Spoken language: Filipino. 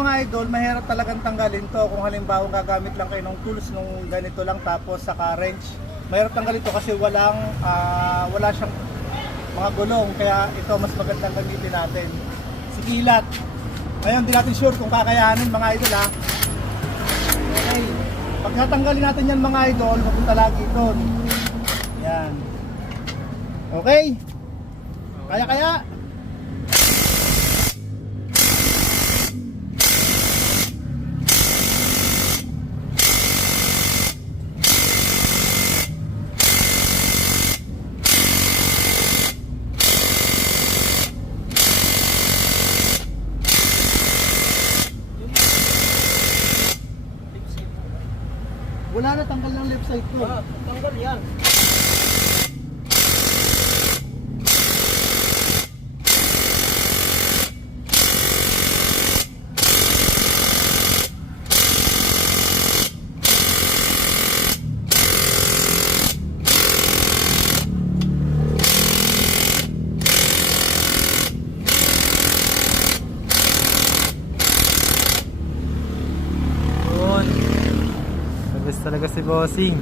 Mga idol, mahirap talagang tanggalin to kung halimbawa gagamit lang kayo ng tools nung ganito lang tapos saka wrench. Mahirap tanggalin to kasi wala siyang mga gulong, kaya ito mas magandang gamitin natin. Si kilat. Ngayon, di natin sure kung kakayanin mga idol ha. Okay. Pag natanggalin natin yan mga idol, mapunta lagi ito. Yan. Okay? Kaya. Wala na, tanggal ng left side ko. Tanggal yan. Yun. Bagus talaga si Bossing.